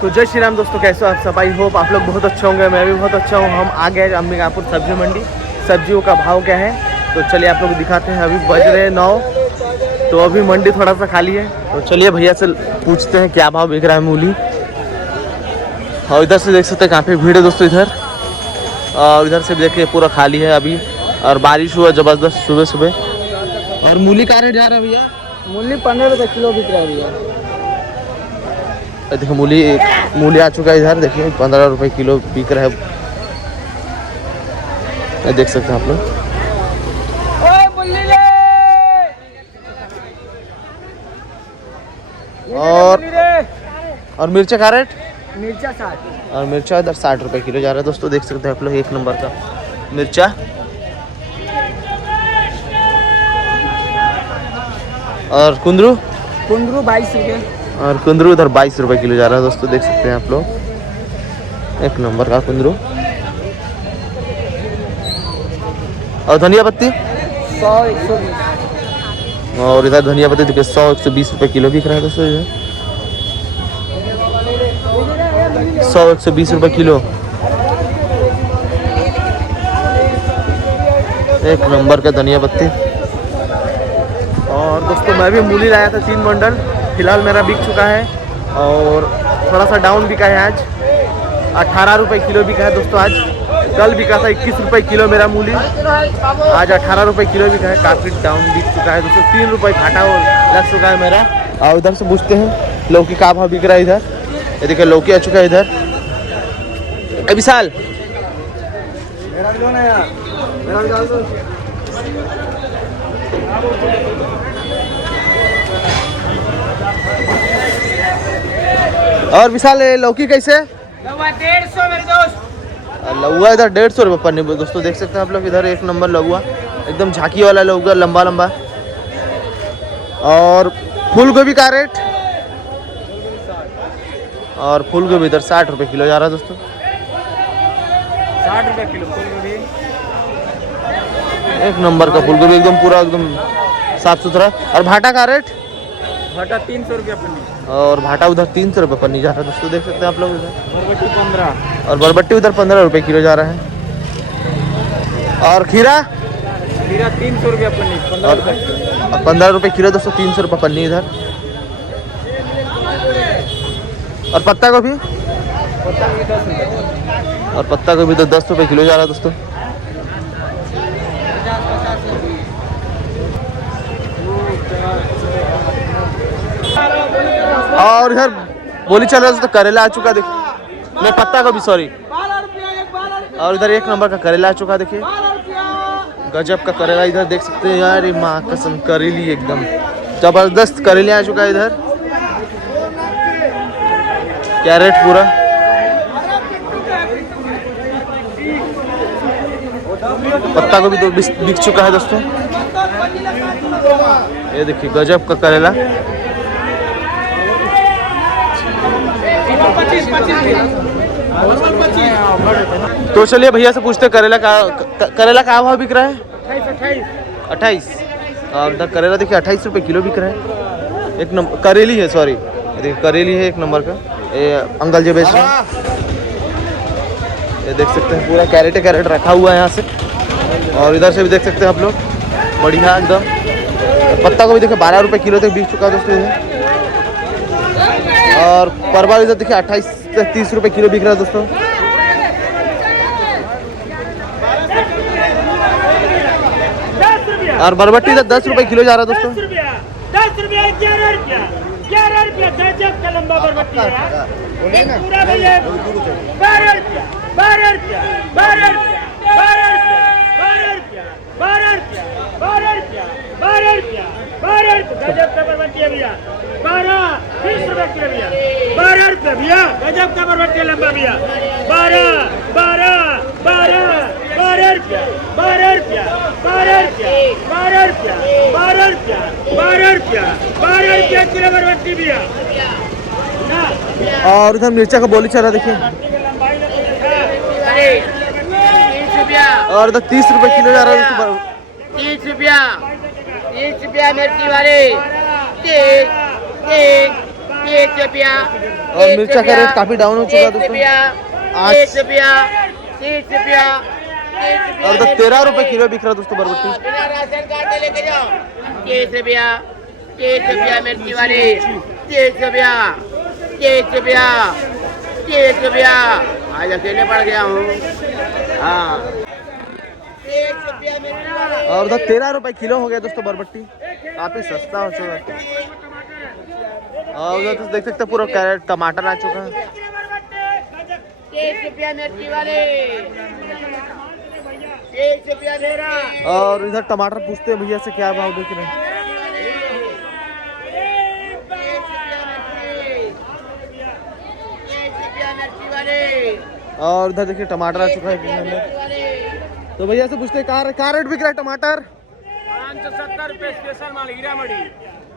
तो जय श्री राम दोस्तों, कैसे हो आप सब? आई होप आप लोग बहुत अच्छे होंगे, मैं भी बहुत अच्छा हूँ। हम आ गए अंबिकापुर सब्जी मंडी। सब्जियों का भाव क्या है तो चलिए आप लोग दिखाते हैं। अभी बज रहे हैं 9, तो अभी मंडी थोड़ा सा खाली है। तो चलिए भैया से पूछते हैं क्या भाव बिक रहा है मूली। और इधर से देख सकते हैं काफ़ी भीड़ है दोस्तों इधर, और इधर से भी देखिए पूरा खाली है अभी। और बारिश हुआ ज़बरदस्त सुबह सुबह। और मूली का रेट जा रहा है भैया? मूली 15 रुपये किलो बिक रहा है भैया। देखिए मूली आ चुका है इधर, देखिए 15 रुपये किलो बिक रहा है, देख सकते हैं आप लोग। और मिर्चा का रेट? मिर्चा 60 और मिर्चा इधर 60 रुपये किलो जा रहा है दोस्तों, देख सकते हैं आप लोग। एक नंबर का मिर्चा। और कुंदरू 22 रुपये। और कुंदरू इधर 22 रुपये किलो जा रहा है दोस्तों, देख सकते हैं आप लोग। एक नंबर का कुंदरू। और धनिया पत्ती 100 120। और इधर धनिया पत्ती देखिए 100-120 रुपये किलो बिक रहा है दोस्तों इधर। 100-120 रुपये किलो, एक नंबर का धनिया पत्ती। और दोस्तों मैं भी मूली लाया था 3 बंडल, फिलहाल मेरा बिक चुका है। और थोड़ा सा डाउन बिका है आज, 18 रुपये किलो बिका है दोस्तों आज। कल बिका था 21 रुपये किलो मेरा मूली, आज 18 रुपये किलो बिका है, काफ़ी डाउन बिक चुका है दोस्तों। 3 रुपये घाटा लग चुका है मेरा। और उधर से पूछते हैं लौकी का भाव बिक रहा है इधर। ये देखिए लौकी आ चुका है इधर। विशाल और विशाल लौकी कैसे? 150 मेरे दोस्त। लौआ इधर 150 रुपये पन्नी दोस्तों, देख सकते हैं आप लोग इधर। एक नंबर लौआ, एकदम झांकी वाला लौका, लंबा लंबा। और फूल गोभी का रेट? और फूल गोभी इधर 60 रुपये किलो जा रहा है दोस्तों। 60 रुपये किलो फूल गोभी। एक नंबर का फूल गोभी, एकदम पूरा एकदम साफ सुथरा। और भाटा का रेट? भाटा 300 रुपये पन्नी। और भाटा उधर 300 रुपये पन्नी जा रहा है दोस्तों, देख सकते हैं आप लोग इधर। बरबट्टी 15। और बरबट्टी उधर 15 रुपये किलो जा रहा है। और खीरा? खीरा 300 रुपये पन्नी, 15 रुपये। 15 रुपये किलो दोस्तों, 300 रुपये पन्नी इधर। और पत्ता गोभी? पत्ता गोभी 10 रुपये। और पत्ता गोभी तो 10 रुपये किलो जा रहा है दोस्तों। और इधर बोली चल रहा है तो करेला आ चुका देखिए, नहीं पत्ता गोभी सॉरी। और इधर एक नंबर का करेला आ चुका देखिए, गजब का करेला इधर देख सकते हैं यार। ये माँ कसम करेली एकदम जबरदस्त करेले आ चुका है इधर। कैरेट पूरा। पत्ता गोभी तो बिक चुका है दोस्तों, ये देखिए गजब का करेला। तो चलिए भैया से पूछते करेला का भाव बिक रहा है? 28। और इधर करेला देखिए 28 रुपये किलो बिक रहा है। एक नंबर करेली है, सॉरी देखिए करेली है एक नंबर का। ये अंकल जी बेच रहे हैं, ये देख सकते हैं पूरा कैरेट रखा हुआ है यहाँ से। और इधर से भी देख सकते हैं आप लोग, बढ़िया एकदम। पत्ता को भी देखिए 12 रुपये किलो तक बिक चुका है दोस्तों इधर। और परवल इधर देखिए 28 से 30 रुपये किलो बिक रहा है दोस्तों। और बरबट्टी इधर 10 रुपये किलो जा रहा है दोस्तों। 10 रुपया 11 रुपया 11 रुपया गजब का लंबा बरबट्टी है यार। एक पूरा भैया 12 रुपया 12 रुपया 12 रुपया 12 रुपया 12 रुपया 12 रुपया 12 रुपया 12 रुपया गजब का बरबट्टी है भैया। 20 रुपये किलो भैया। 12 रुपया भैया, गजब का बरबट्टी लंबा भैया। 12 रुपया 12 रुपया 12 रुपया 12 रुपया 12 रुपया 12 रुपया 12 रुपया किलो बरबट्टी भैया। और इधर मिर्चा का बोली चल रहा देखिए, 30 रुपया। और इधर 30 रुपये किलो जा रहा है। 30 रुपया 30 रुपया मिर्ची वाले 30 रुपया और मिर्चा का रेट काफी डाउन हो चुका है दोस्तों। 30 रुपया 30 रुपया और तो 13 रुपए किलो बिक रहा है दोस्तों बरबट्टी। बिना राशन कार्ड के लेके जाओ। 30 रुपया मिर्ची वाली 30 रुपया 30 रुपया। आज अकेले पड़ गया हूँ। हाँ 30 रुपया मिर्ची वाली। और उधर 13 रुपए किलो हो गया दोस्तों बरबट्टी, काफी सस्ता हो चुका है। और उधर तो देख सकते हैं पूरा कैरेट टमाटर आ चुका है। 30 रुपया मिर्ची वाले 30 रुपया दे रहा। और इधर टमाटर पूछते हैं भैया से क्या भाव बिक रहे हैं। 30 रुपया मिर्ची वाले। और इधर देखिए टमाटर आ चुका है। तो भैया से पूछते हैं कहाँ रेट बिक रहा है टमाटर। 570 रुपये स्पेशल माल हीरा मड़ी।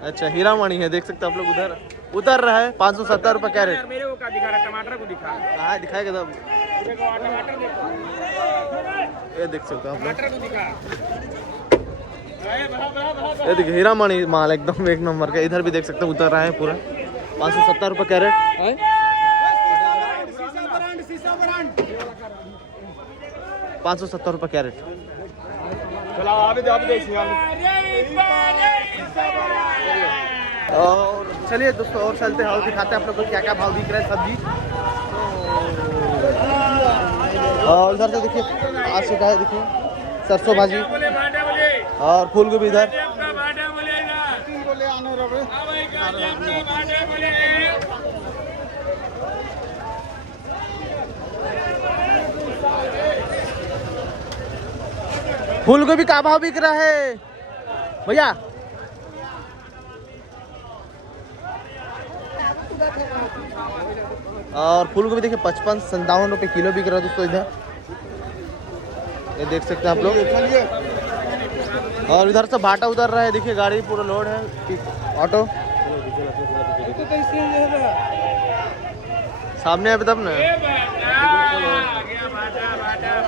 अच्छा हीरा मणि है, देख सकते हैं आप लोग उधर उतर रहा है 570 रुपये कैरेट। मेरे को क्या दिखा रहा है, टमाटर को दिखा। कहाँ दिखाएगा तब, देखो टमाटर देखो, ये देख सकते हो आप लोग। टमाटर को दिखा। ये देखिए हीरा मणि माल एकदम एक नंबर का। इधर भी देख सकते हैं उतर रहा है पूरा 570 रुपये कैरेट। 570 रुपये कैरेट। और चलिए दोस्तों और चलते हैं और दिखाते हैं आप लोग को क्या क्या भाव दिख रहा है सब्जी। और इधर से देखिए आ चुका है, देखिए सरसों भाजी और फूल गोभी इधर। फूल गोभी का भाव बिक रहा है भैया। और फूल गोभी देखिए 55-57 रुपये किलो बिक रहा है दोस्तों इधर, ये देख सकते हैं आप लोग। और इधर से भाटा उतर रहा है, देखिए गाड़ी पूरा लोड है ऑटो। सामने है तब ना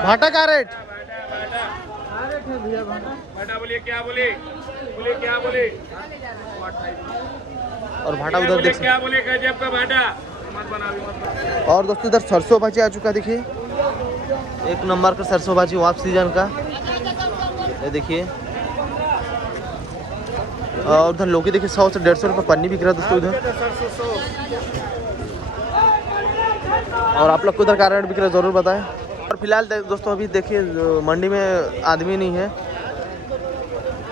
भाटा का रेट। भाटा बोलिए क्या बोले क्या बोले और भाटा उधर देख क्या बोले गजब का भाटा मत बना। और दोस्तों इधर सरसों भाजी आ चुका है, देखिए एक नंबर का सरसों भाजी ऑफ सीजन का, ये देखिए। और उधर लौकी देखिए 100 से 150 रुपये पन्नी बिक रहा है दोस्तों इधर। और आप लोग को उधर का रेट बिक रहा है ज़रूर बताएं। और फिलहाल दोस्तों अभी देखिए मंडी में आदमी नहीं है,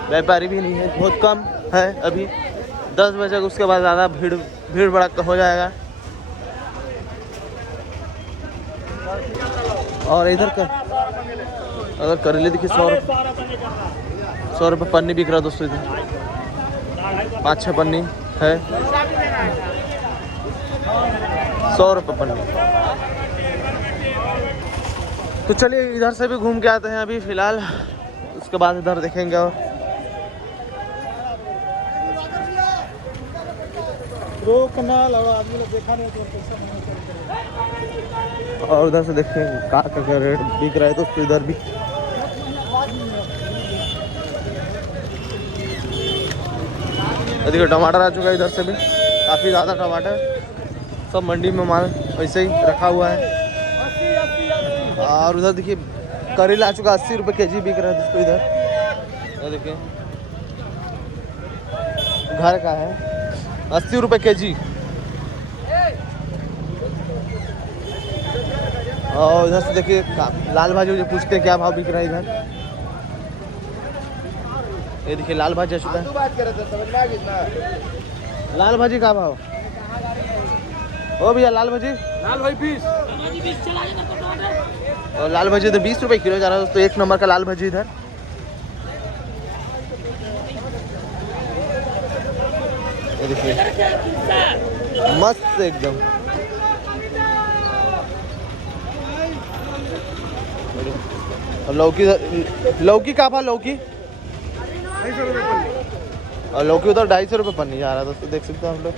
व्यापारी भी नहीं है, बहुत कम है अभी। 10 बजे उसके बाद ज़्यादा भीड़ भड़का हो जाएगा। और इधर का अगर करेले देखिए 100 रुपये पन्नी बिक रहा है दोस्तों इधर, 5-6 पन्नी है 100 रुपये पन्नी। तो चलिए इधर से भी घूम के आते हैं अभी फिलहाल, उसके बाद इधर देखेंगे। और उधर से देखें का रेट बिक रहा है दोस्तों इधर भी। देखिए टमाटर आ चुका है इधर से भी, काफ़ी ज़्यादा टमाटर। सब मंडी में माल वैसे ही रखा हुआ है। और उधर देखिए करेला आ चुका 80 रुपये केजी बिक रहा है दोस्तों इधर, देखिए घर का है 80 रुपये केजी। और इधर से देखिए लाल भाजी मुझे पूछते हैं क्या भाव बिक रहा है इधर, ये देखिए लाल भाजी आ चुका है। लाल भाजी का भाव ओ भैया, लाल भाजी 20 और लाल भाजी इधर 20 रुपये किलो जा रहा है दोस्तों, एक नंबर का लाल भाजी इधर। ये देखिए मस्त एकदम। और लौकी का भाव, लौकी और लौकी उधर 250 रुपये पन्नी जा रहा है दोस्तों, देख सकते हैं आप लोग।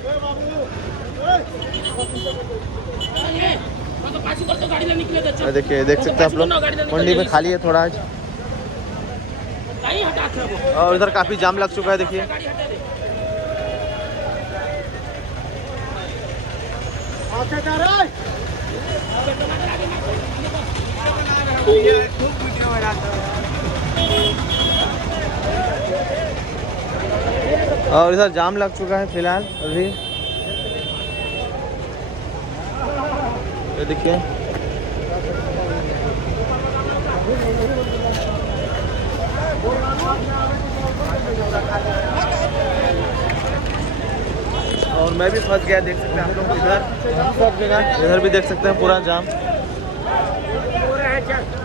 देखिए देख सकते हैं आप लोग मंडी में खाली है थोड़ा आज। और इधर काफ़ी जाम लग चुका है देखिए। और इधर जाम लग चुका है फिलहाल अभी, ये देखिए। और मैं भी फंस गया, देख सकते हैं आप लोग इधर सब जगह, इधर भी देख सकते हैं पूरा जाम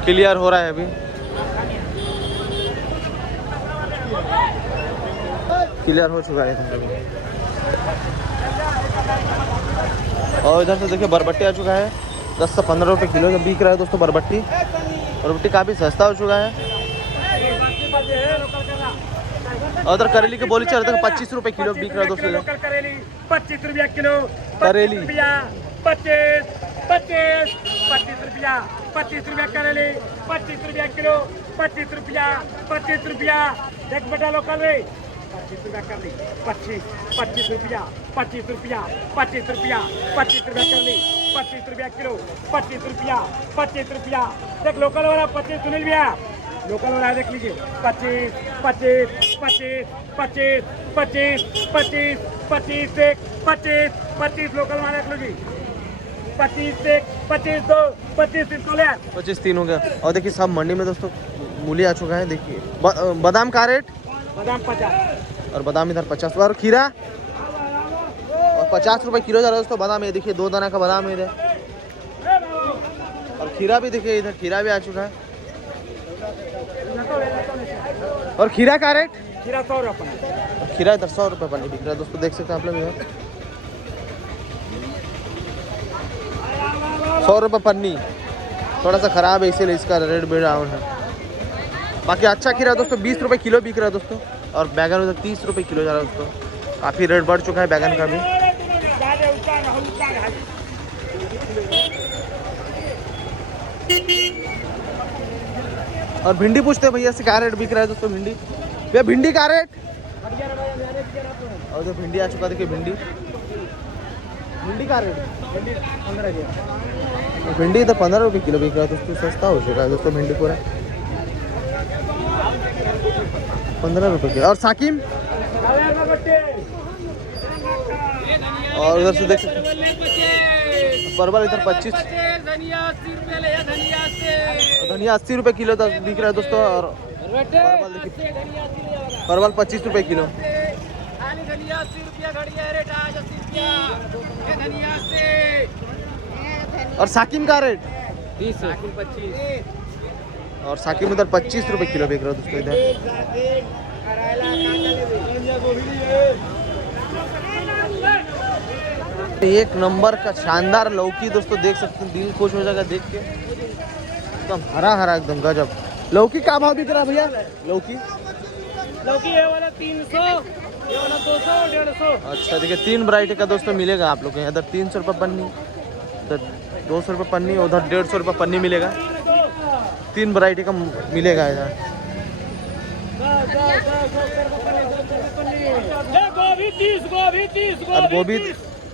क्लियर हो रहा है अभी, क्लियर हो चुका है इधर। और इधर से देखिए बरबट्टी आ चुका है, 10 से 15 रुपये किलो जब बिक रहा है दोस्तों बरबट्टी। बरबट्टी काफ़ी सस्ता हो चुका है। और उधर करेली की बोली चल रहा है 25 रुपये किलो बिक रहा है दोस्तों। लोकल करेली 25 रुपया किलो, करेली 25 रुपया, 25 रुपया करेली, 25 रुपया किलो, 25 रुपया। देख बेटा लोकल में 25 रुपया कर ली, 25 रुपया, 25 रुपया, 25 रुपया, 25 रुपया कर ली, 25 रुपया किलो, 25 रुपया। देख लोकल वाला 25 सुनील भैया, लोकल वाला देख लीजिए 25, 25, 25, 25, 25, 25, 25 एक, 25, 25 लोकल वाला देख लीजिए 25 एक, 25 दो, 25 तीन को ले 25 3 हो गया। और देखिए सब मंडी में दोस्तों मूली आ चुका है। देखिए बादाम का रेट, बादाम 50 और बादाम इधर 50, और खीरा और 50 रुपये किलो जा रहा है दोस्तों बादाम। ये देखिए 2 दाना का बादाम है इधर, और खीरा भी देखिए इधर खीरा भी आ चुका है। और खीरा का रेट, खीरा 100 रुपये, खीरा इधर 100 रुपये पन्नी बिक रहा है दोस्तों, देख सकते हैं आप लोग इधर 100 रुपये पन्नी। थोड़ा सा ख़राब है इसीलिए इसका रेट भी डाउन है। बाकी अच्छा खीरा दोस्तों 20 रुपये किलो बिक रहा है दोस्तों। और बैगन उधर 30 रुपये किलो जा रहा है दोस्तों, काफ़ी रेट बढ़ चुका है बैगन का भी। और भिंडी पूछते हैं भैया से क्या रेट बिक रहा है दोस्तों भिंडी, भैया भिंडी का रेट। और जो भिंडी आ चुका देखिए भिंडी का रेट, भिंडी तो 15 रुपये किलो बिक रहा है दोस्तों, सस्ता हो चुका है दोस्तों भिंडी पूरा 15 रुपये किलो। और साकिम, और उधर से देख सकते परवल इधर 25, धनिया 80 रुपये किलो तक बिक रहा है दोस्तों। और परवल देखिए परवल 25 रुपये किलो। और साकिम का रेट 30, 25, और साकिम उधर 25 रुपये किलो बिक रहा है दोस्तों इधर। एक नंबर का शानदार लौकी दोस्तों, देख सकते हैं दिल खुश हो जाएगा देख के, एकदम हरा हरा एकदम गजब। लौकी का भाव बिक रहा है भैया? लौकी ये वाला 300, ये वाला 200, 150। अच्छा देखिए 3 वैरायटी का दोस्तों मिलेगा आप लोग के। इधर 300 रुपये पन्नी, इधर 200 रुपये पन्नी, उधर 150 रुपये पन्नी मिलेगा। 3 वैरायटी का मिलेगा इधर।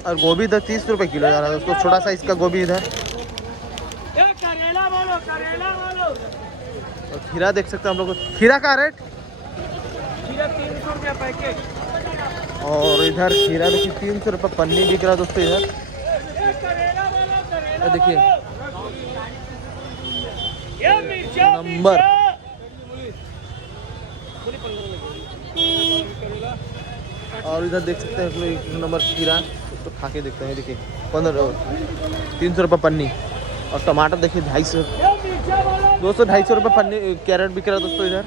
और गोभी इधर 30 रुपये किलो जा रहा है दोस्तों, छोटा सा इसका गोभी इधर। और खीरा देख सकते हैं हम लोग, खीरा का रेट, खीरा 300 रुपया पैकेट। और इधर खीरा देखिए 300 रुपये पन्नी बिक रहा है दोस्तों इधर। देखिए नंबर। और इधर देख सकते हैं 1 नंबर खीरा, तो खा के देखते हैं। देखिए 300 रुपये पन्नी। और टमाटर देखिए 250, 250 रुपये पन्नी कैरेट बिक रहा है दोस्तों इधर।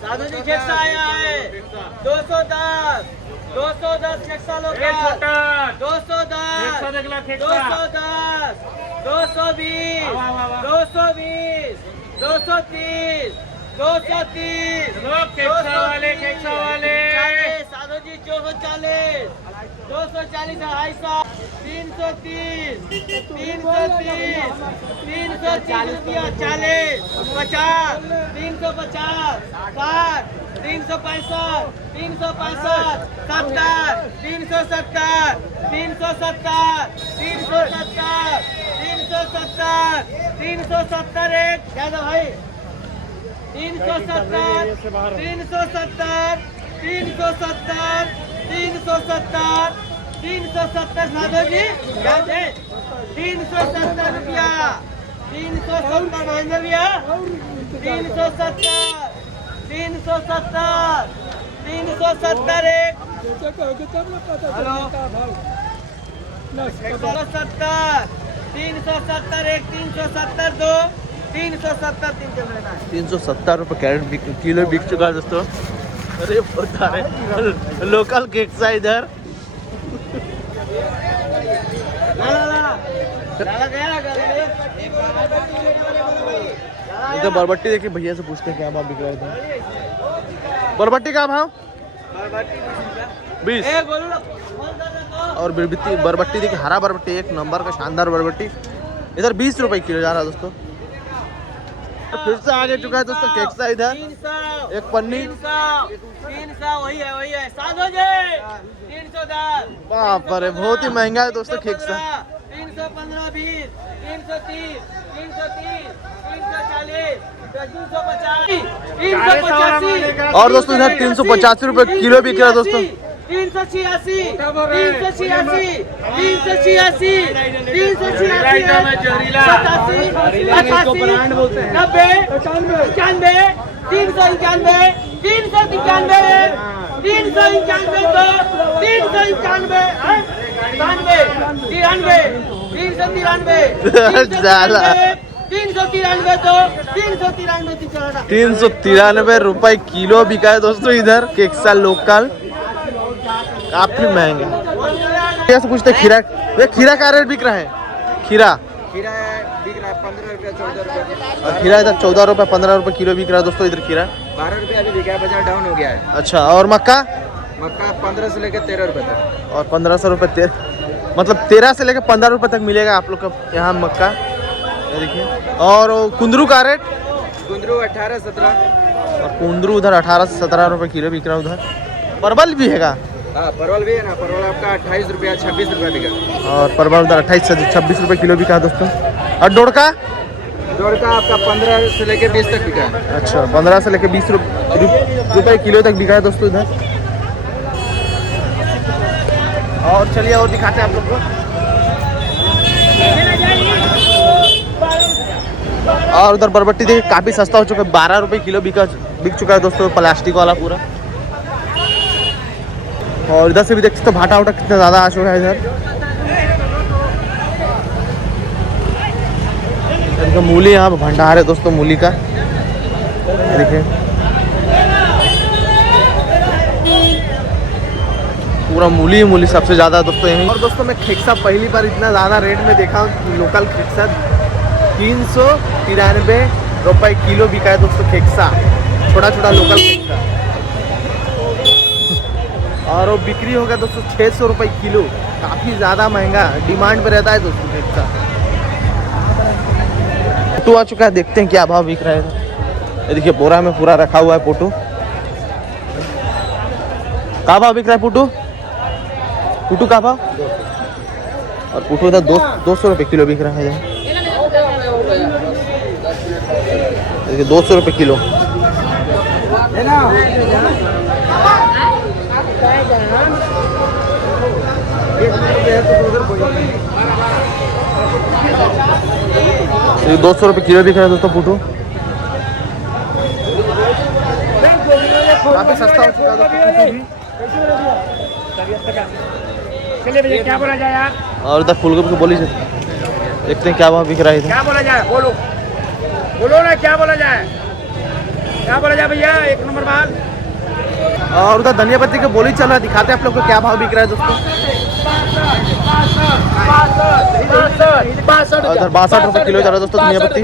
साधु जी खेसा आया है 210, 210 खेसा लोग 210, 210, 220, 220, 230, 230 खेसा वाले साधु जी 440। 240 250 330 330 340 रुपया 40 50 350 60 365 365 70 370 370 370 370 एक क्या दो भाई 370 370 370 370 370 साधो जी क्या दे 370 रुपया 370 महेंद्र भैया 370 370 370 एक हेलो 170 370 एक 370 दो 370 370 रुपये कैरेट किलो बिक चुका है दोस्तों। अरे बता रहे लोकल केक सा इधर इधर बरबट्टी देखिए, भैया से पूछते हैं क्या भाव बिक रहा है इधर। बरबट्टी का भाव 20 और बरबट्टी देखिए, हरा बरबट्टी एक नंबर का शानदार बरबट्टी इधर 20 रुपए किलो जा रहा है दोस्तों। तो फिर से आगे चुका है दोस्तों केक सा इधर 300 एक पन्नी 300 वही है साधो जी 310 बाप रे बहुत ही महंगा है दोस्तों केक सा। 315 20 330 330 340 350 और दोस्तों इधर 385 रुपए किलो बिक रहा है दोस्तों। 386 386 386 90 95 391 391 391 तो 391 393 393 रुपए किलो बिका है दोस्तों इधर केक सा लोकल, काफी महंगा। कैसे पूछते खीरा, ये खीरा का रेट बिक रहा है? खीरा बिक रहा है 15 रुपया 14 रुपया और खीरा इधर 14 रुपए 15 रुपए किलो बिक रहा है दोस्तों इधर खीरा। 12 रुपया अभी बिका है, बाजार डाउन हो गया है। अच्छा और मक्का? मक्का 15 से लेकर 13 रुपए तक और 1500 रुपये मतलब 13 से लेकर 15 रुपए तक मिलेगा आप लोग का यहाँ मक्का, ये देखिए। और कुंदरू का रेट? कुंदरू 18 17 और कुंदरू उधर 18 से 17 रुपए किलो बिक रहा है उधर। परवल भी हैगा? हाँ परवल भी है ना, परवल आपका 28 रुपया 26 रुपया बिका। और परवल उधर 28 से 26 रुपए किलो बिका है दोस्तों। और डोड़का? डोड़का आपका 15 से लेकर 20 तक बिका है। अच्छा 15 से लेकर 20 रुपए किलो तक बिका है दोस्तों इधर। और चलिए और दिखाते हैं आप लोग को। और उधर बरबट्टी देखिए काफी सस्ता हो चुका है, 12 रुपए किलो बिक चुका है दोस्तों, प्लास्टिक वाला पूरा। और इधर से भी देख सकते हो भाटा वाटा कितना ज्यादा आ चुका है इधर। इनका मूली यहाँ पे भंडार है दोस्तों, मूली का देखिए पूरा मूली ही मूली सबसे ज्यादा दोस्तों यहीं। और दोस्तों मैं खेक्सा पहली बार इतना ज्यादा रेट में देखा हूँ, लोकल खेक्सा 393 रुपए किलो बिका है दोस्तों खेक्सा, छोटा छोटा लोकल खेक्सा। और वो बिक्री होगा दोस्तों 600 रुपए किलो, काफ़ी ज़्यादा महंगा डिमांड पे रहता है दोस्तों खेक्सा। पोटू आ चुका है, देखते हैं क्या भाव बिक रहा है। ये देखिए बोरा में पूरा रखा हुआ है पोटू। क्या भाव बिक रहा है पोटू? पोटू का भाव? और पोटू इधर 200 रुपए किलो बिक रहा है। देखिए 200 रुपए किलो। ये 200 रुपए किलो बिक रहा है दोस्तों पोटू, काफी सस्ता हो चुका है दोस्तों पोटू भी। चलिए भैया क्या बोला जाए यार? और इधर फूलगोभी की बोली देखते हैं क्या भाव बिक रहा है इधर। क्या बोला जाए? बोलो बोलो ना, क्या बोला जाए? क्या बोला जाए भैया? एक नंबर माल। और उधर धनिया पत्ती की बोली चल रहा है, दिखाते हैं आप लोग को क्या भाव बिक रहा है दोस्तों। उधर 62 रुपए किलो जा रहा है दोस्तों धनिया पत्ती।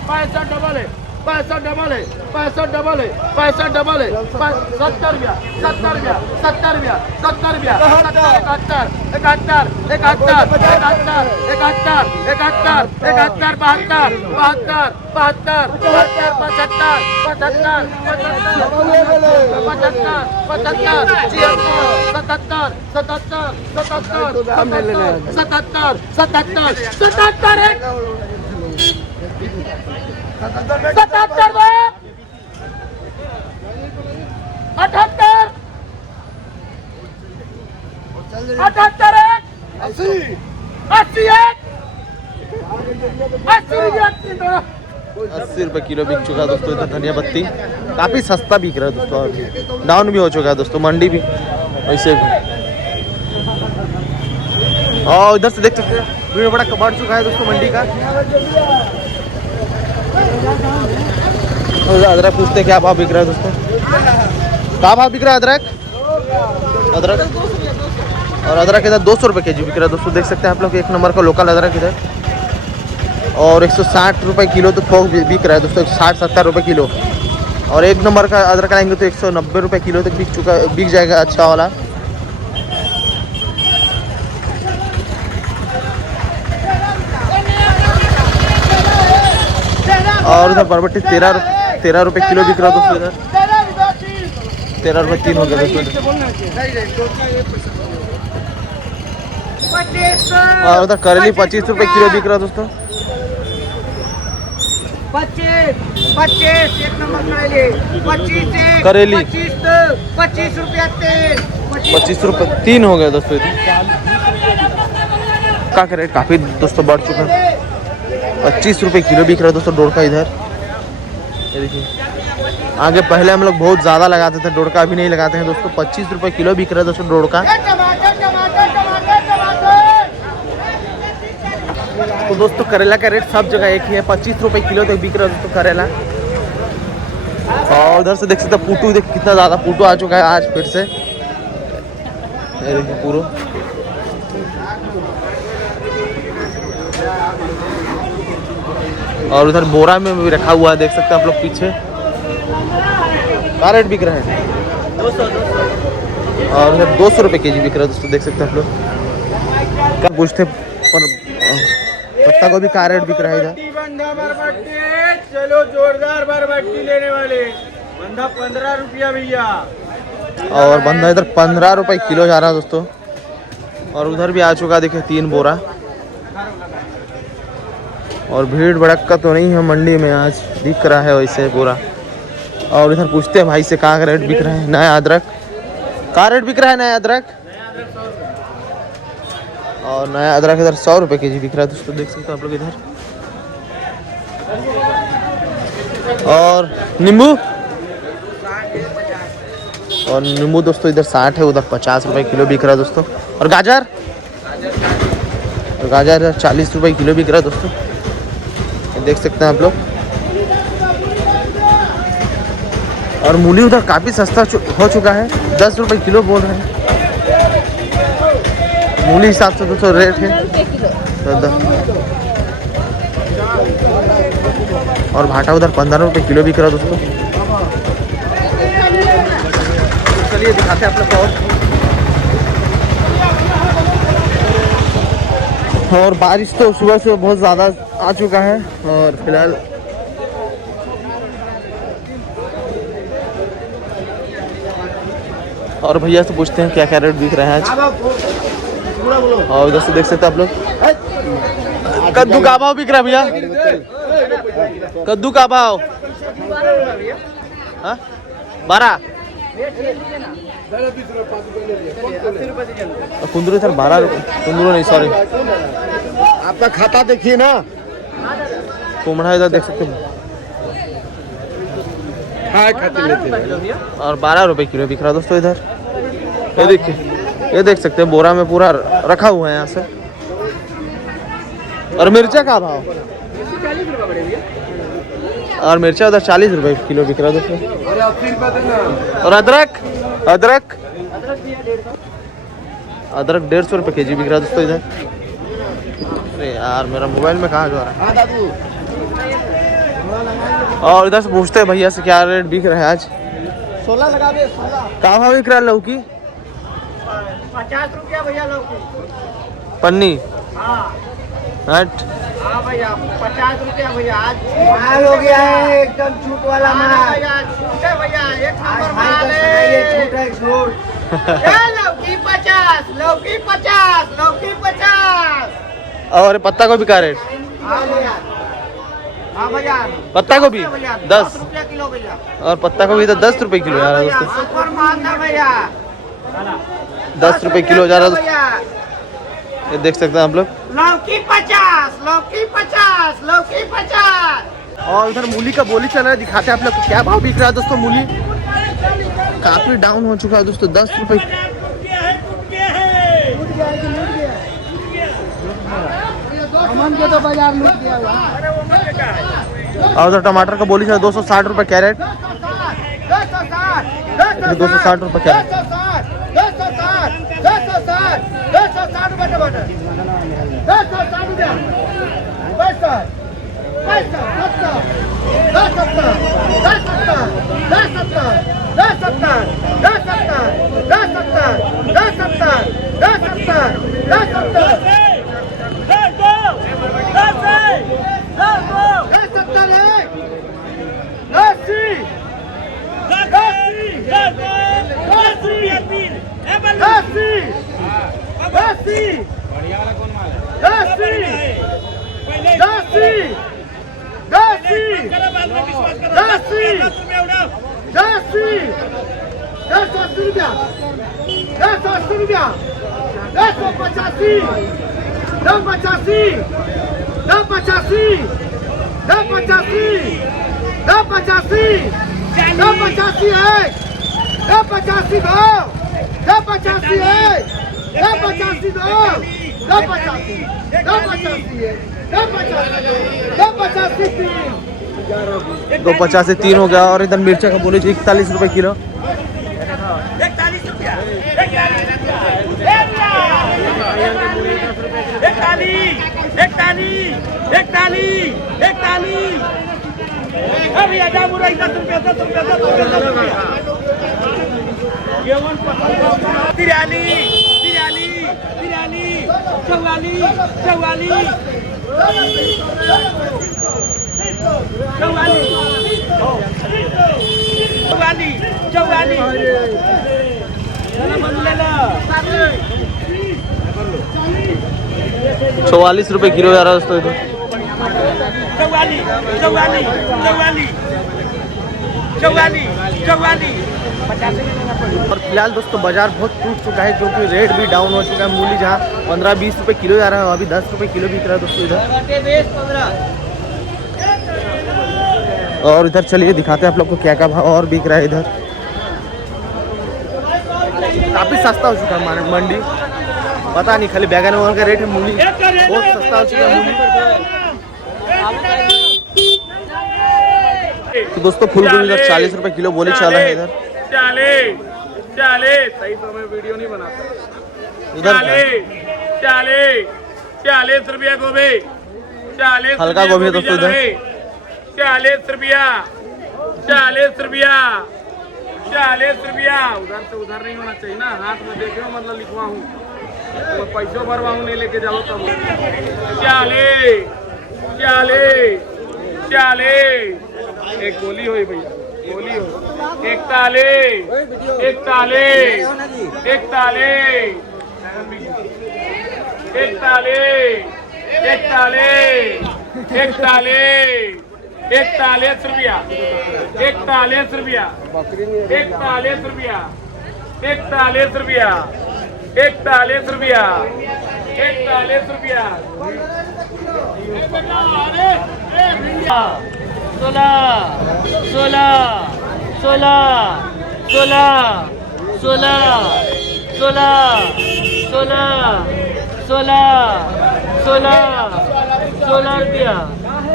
65 पैसा डबल है, पैसा डबल है, पैसा डबल है, 70 रुपया, 70 रुपया, 70 रुपया, 70 रुपया, 71, 71, 71, 71, 71, 71, 71, 72, 72, 72, 75, 75, 75, 77, 77, 77, 78, 80 रुपए किलो बिक चुका है दोस्तों इधर धनिया पत्ती। काफी सस्ता बिक रहा है दोस्तों, अभी डाउन भी हो चुका है दोस्तों मंडी भी वैसे भी। और इधर से देख सकते हैं भीड़ बड़ा बढ़ चुका है दोस्तों मंडी का। अदरक पूछते हैं क्या भाव बिक रहा है दोस्तों, क्या भाव बिक रहा है अदरक? अदरक और अदरक इधर 200 रुपये के जी बिक रहा है दोस्तों, देख सकते हैं आप लोग। एक नंबर का लोकल अदरक इधर और 160 रुपये किलो तो थोक बिक रहा है दोस्तों, 60-70 रुपये किलो। और एक नंबर का अदरक लाएंगे तो 190 रुपये किलो तक बिक जाएगा अच्छा वाला। और उधर बरबट्टी 13 रुपये किलो बिक रहा है दोस्तों इधर, 13 रुपये 3 हो गया दोस्तों। और उधर करेली 25 रुपये किलो बिक रहा है दोस्तों। 25 एक नंबर करेली 25 रुपया तेल, 25 रुपये 3 हो गया दोस्तों इधर। क्या करे काफ़ी दोस्तों बढ़ चुका है, 25 रुपये किलो बिक रहा है दोस्तों डोड़का इधर। ये देखिए आगे पहले हम लोग बहुत ज़्यादा लगाते थे डोड़का, अभी नहीं लगाते हैं दोस्तों। 25 रुपये किलो बिक रहा है दोस्तों डोड़का। तो दोस्तों करेला का रेट सब जगह एक ही है, 25 रुपये किलो तक बिक रहा है दोस्तों करेला। और उधर से देख सकते पुटू, देखिए कितना ज़्यादा पुटू आ चुका है आज फिर से। ये देखिए पूरा और उधर बोरा में भी रखा हुआ है, देख सकते हैं आप लोग पीछे। क्या रेट बिक रहा है? 200। और उधर 200 रुपये के जी बिक रहा है दोस्तों, देख सकते हैं आप लोग। क्या पूछते पर पत्ता गोभी का रेट बिक रहा है इधर? चलो जोरदार बरबट्टी लेने वाले बंदा 15 रुपया भैया। और बंदा इधर 15 रुपये किलो जा रहा है दोस्तों। और उधर भी आ चुका देखिए 3 बोरा। और भीड़ भड़का तो नहीं है मंडी में आज, दिख रहा है वैसे पूरा। और इधर पूछते हैं भाई से कहाँ का रेट बिक रहा है नया अदरक, कहाँ रेट बिक रहा है नया अदरक? और नया अदरक इधर 100 रुपये के जी बिक रहा है दोस्तों, देख सकते हैं आप लोग इधर। और नींबू, और नींबू दोस्तों इधर 60 है, उधर 50 रुपये किलो बिक रहा है दोस्तों। और गाजर, इधर 40 रुपये किलो बिक रहा है दोस्तों, देख सकते हैं आप लोग। और मूली उधर काफ़ी सस्ता हो चुका है, 10 रुपये किलो बोल रहे हैं मूली हिसाब से दोस्तों रेट है। और भाटा उधर 15 रुपये किलो बिक रहा है दोस्तों। चलिए दिखाते हैं आप लोग को। और बारिश तो सुबह से बहुत ज़्यादा आ चुका है। और फिलहाल और भैया से पूछते हैं क्या क्या रेट दिख रहे हैं आज। और इधर से देख सकते हैं आप लोग कद्दू का भाव बिक रहा है भैया, कद्दू का भाव 12। कुंदरू सर 12 रुपये, कुंदरू नहीं सॉरी, आपका खाता देखिए ना। कुमड़ा इधर देख सकते हैं खाते लेते हैं। और 12 रुपये किलो बिक रहा दोस्तों इधर। ये देखिए, ये देख सकते हैं बोरा में पूरा रखा हुआ है यहाँ से। और मिर्चा का भाव, और मिर्चा उधर 40 रुपये किलो बिक रहा दोस्तों। और अदरक, अदरक 150 रुपये के जी बिक रहा दोस्तों इधर। अरे यार मेरा मोबाइल में कहाँ जा रहा है? और इधर से पूछते हैं भैया से क्या रेट बिक रहा है आज। 16 लगा दे 16। कहाँ भाव बिक रहा है लौकी? 50 रुपया भैया लौकी। पन्नी हाँ हट। हाँ भैया 50 रुपया भैया। आज माल हो गया है एकदम छूट वाला माल। भैया छूट है भैया, एक नंबर भाई माल का है। ये छूट है छूट। लौकी 50, लौकी 50, लौकी 50। और पत्ता गोभी का रेट? हाँ भैया, हाँ भैया पत्ता गोभी 10 रुपया किलो भैया। और पत्ता गोभी तो 10 रुपए किलो यार भैया दोस्तों। सुपर माल है भैया। 10 रुपए किलो जा रहा है भैया ये देख सकते हैं आप लोग। लौकी 50, लौकी 50, लौकी 50। और उधर मूली का बोली चल रहा है, दिखाते हैं आप लोग को क्या भाव बिक रहा है दोस्तों। मूली काफी डाउन हो चुका है दोस्तों, 10 रुपए। अमन के तो बाजार लूट गया हुआ। और उधर टमाटर का बोली चल 260 रुपए कैरेट। 260 रुपए कैरेट। 260 रुपए टमाटर। 260 रुपया। 250 से 3 हो गया। और इधर मिर्चा का बोली 41 रुपए किलो। 41 रुपया। 41। भैया जामू रही 10 रुपया। 43, 44 रुपए किलो जा रहा है दोस्तों इधर। 44। और फिलहाल दोस्तों बाजार बहुत टूट चुका है क्योंकि रेट भी डाउन हो चुका है। मूली जहाँ 15-20 रुपए किलो जा रहा है अभी 10 रुपए किलो बिक रहा है दोस्तों इधर। और इधर चलिए दिखाते हैं आप लोग को क्या क्या भाव और बिक रहा है इधर। काफी सस्ता हो चुका है मंडी, पता नहीं खाली बैगन वगैरह का रेट है। मूली बहुत सस्ता हो चुका है मूली। तो दोस्तों फूलगोभी इधर 40 रुपए किलो बोली चल रहा है इधर। 40 सही तो मैं वीडियो नहीं बनाता। इधर 40 रुपया गोभी। 40 हल्का गोभी है दोस्तों इधर। 40 रुपया। 40 रुपया। 40 रुपया। उधर से उधर नहीं होना चाहिए ना, हाथ में देखे हो मतलब लिखवा हूँ तो पैसों भरवा हूँ, नहीं लेके जाओ तब। 40। एक गोली हो भैया, गोली हो। 41। 41। 41। 41 रुपया। 41 रुपया। 41 रुपया। 41 रुपया। 41 रुपया। 41 रुपया।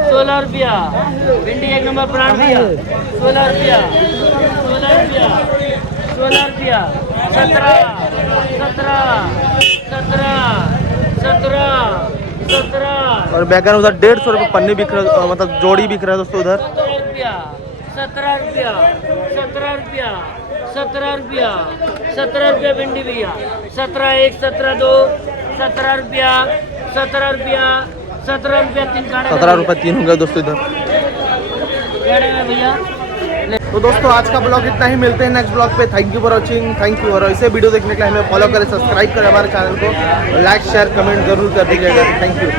16 रुपया। भिंडी एक नंबर ब्रांड दिया। 16 रुपया। 17 17 17 17 17 17 और बैगन उधर 150 रुपये पन्नी बिक रहा, मतलब जोड़ी बिक रहा है दोस्तों उधर। 17 रुपया 17 रुपया 17 रुपया 17 रुपया भिंडी भैया 17 1 17 2 17 रुपया 17 रुपया 17 रुपया 3 काढ़े 17 रुपये 3 होंगे दोस्तों इधर। में भैया। तो दोस्तों आज का ब्लॉग इतना ही, मिलते हैं नेक्स्ट ब्लॉग पे। Thank you for watching, thank you. और ऐसे वीडियो देखने के लिए हमें फॉलो करें, सब्सक्राइब करें हमारे चैनल को, लाइक शेयर कमेंट जरूर कर दीजिएगा। Thank you.